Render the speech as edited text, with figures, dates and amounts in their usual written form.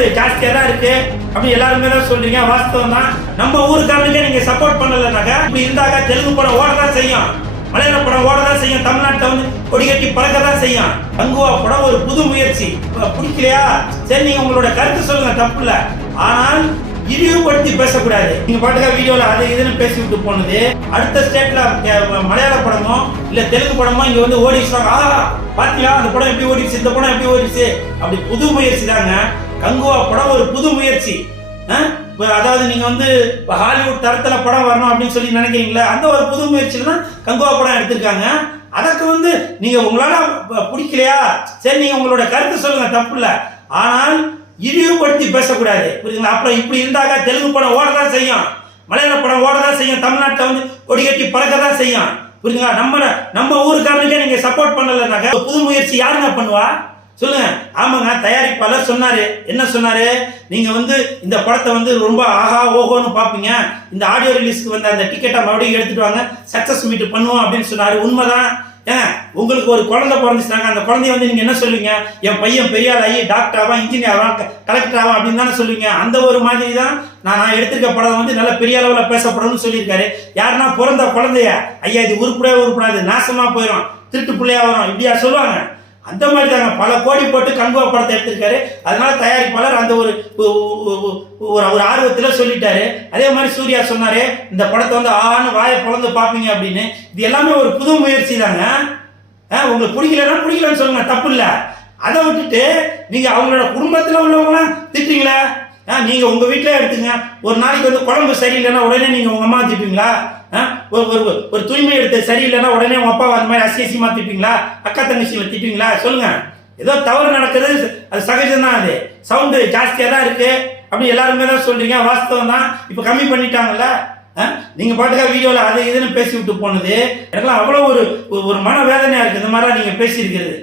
Sound ஜாஸ்தியாக தான் இருக்கு அப்படி எல்லாருமே தான் சொல்றீங்க. வாஸ்தவம் தான். நம்ம ஊருக்காரனுக்கே நீங்க சப்போர்ட் பண்ணலனாக்கா இப்படி இருந்தாக்க தெலுங்கு படம் ஓடதான் செய்யும், மலையாள படம் ஓடதான் செய்யும், தமிழ்நாட்டை வந்து கொடி கட்டி பறக்க தான் செய்யும். கங்குவா படம் ஒரு புது முயற்சி. பிடிக்கலையா? சரி, நீங்க உங்களோட கருத்து சொல்லுங்க, தப்பு இல்லை. ஆனால் இழிவுபடுத்தி பேசக்கூடாது. நீங்க பாட்டுக்கா வீடியோல அதை இதுன்னு பேசி விட்டு போனது அடுத்த ஸ்டேட்ல மலையாள படமோ இல்ல தெலுங்கு படமோ இங்க வந்து ஓடிச்சுவாங்க. பாத்தீங்களா அந்த படம் எப்படி ஓடிச்சு, இந்த படம் எப்படி ஓடிச்சு, அப்படி புது முயற்சி தாங்க. கங்குவா படம் ஒரு புது முயற்சி. அதாவது நீங்க வந்து ஹாலிவுட் தரத்துல படம் வரணும் அப்படின்னு சொல்லி நினைக்கிறீங்களா, அந்த ஒரு புது முயற்சியில தான் கங்குவா படம் எடுத்திருக்காங்க. அதற்கு வந்து நீங்க உங்களால பிடிக்கலையா, சரி நீங்க உங்களோட கருத்து சொல்லுங்க, தப்பு இல்லை. ஆனால் இழிவுபடுத்தி பேசக்கூடாது, புரியுதுங்களா? அப்புறம் இப்படி இருந்தாக்க தெலுங்கு படம் ஓடதான் செய்யும், மலையாள படம் ஓடதான் செய்யும், தமிழ்நாட்டை வந்து கொடி கட்டி பறக்க தான் செய்யும், புரியுதுங்களா? நம்ம ஊருக்காரனுக்கே நீங்க சப்போர்ட் பண்ணலனாக்க புது முயற்சி யாருங்க பண்ணுவா சொல்லுங்க? ஆமாங்க, தயாரிப்பாளர் சொன்னாரு. என்ன சொன்னாரு? நீங்க வந்து இந்த படத்தை வந்து ரொம்ப ஆஹா ஓஹோன்னு பாப்பீங்க, இந்த ஆடியோ ரிலீஸ்க்கு வந்து அந்த டிக்கெட்டை மறுபடியும் எடுத்துட்டு வாங்க, சக்சஸ் மீட் பண்ணுவோம் அப்படின்னு சொன்னாரு. உண்மைதான். உங்களுக்கு ஒரு குழந்தை பிறந்துச்சுனாங்க, அந்த குழந்தைய வந்து நீங்க என்ன சொல்லுவீங்க? என் பையன் பெரிய ஆள் ஆகி டாக்டர் ஆவா, இன்ஜினியர் ஆவா, கலெக்டர் ஆவா அப்படின்னு தானே சொல்லுவீங்க. அந்த ஒரு மாதிரி தான் நான் எடுத்திருக்க படம் வந்து நல்ல பெரிய அளவில் பேசப்படணும்னு சொல்லியிருக்காரு. யாருன்னா பிறந்த குழந்தைய ஐயா இது உருப்படாது நாசமா போயிடும், திருட்டு பிள்ளையா வரும், இப்படியா சொல்லுவாங்க? அந்த மாதிரி தாங்க பல கோடி போட்டு கங்குவா படத்தை எடுத்திருக்காரு. அதனால தயாரிப்பாளர் அந்த ஒரு ஆர்வத்தில் சொல்லிட்டாரு. அதே மாதிரி சூர்யா சொன்னாரு இந்த படத்தை வந்து ஆன்னு வாயை பிளந்து பார்ப்பீங்க அப்படின்னு. இது எல்லாமே ஒரு புது முயற்சி தாங்க. உங்களுக்கு பிடிக்கலன்னு சொல்லுங்க, தப்பு இல்லை. அதை விட்டுட்டு நீங்க அவங்களோட குடும்பத்தில் உள்ளவங்களாம் திட்டுறீங்களா? நீங்க உங்க வீட்டிலே எடுத்துங்க, ஒரு நாளைக்கு வந்து குழம்பு சரியில்லைன்னா உடனே நீங்க உங்க அம்மா திட்டுவீங்களா? ஒரு தூய்மை எடுத்து சரியில்லைன்னா உடனே உங்க அப்பா அந்த மாதிரி அசியசியமா திட்டுவீங்களா? அக்கா தங்கச்சிகளை திட்டுவீங்களா? சொல்லுங்க. ஏதோ தவறு நடக்குது, அது சகஜம் தான். அது சவுண்டு ஜாஸ்தியாக தான் இருக்கு அப்படி எல்லாருமே தான் சொல்றீங்க. வாஸ்தவம் தான். இப்போ கம்மி பண்ணிட்டாங்கல்ல. நீங்க பாட்டுக்கா வீடியோல அதை இதுன்னு பேசி விட்டு போனது எனக்குலாம் அவ்வளோ ஒரு மன வேதனையா இருக்கு. இந்த மாதிரிலாம் நீங்க பேசியிருக்கிறது.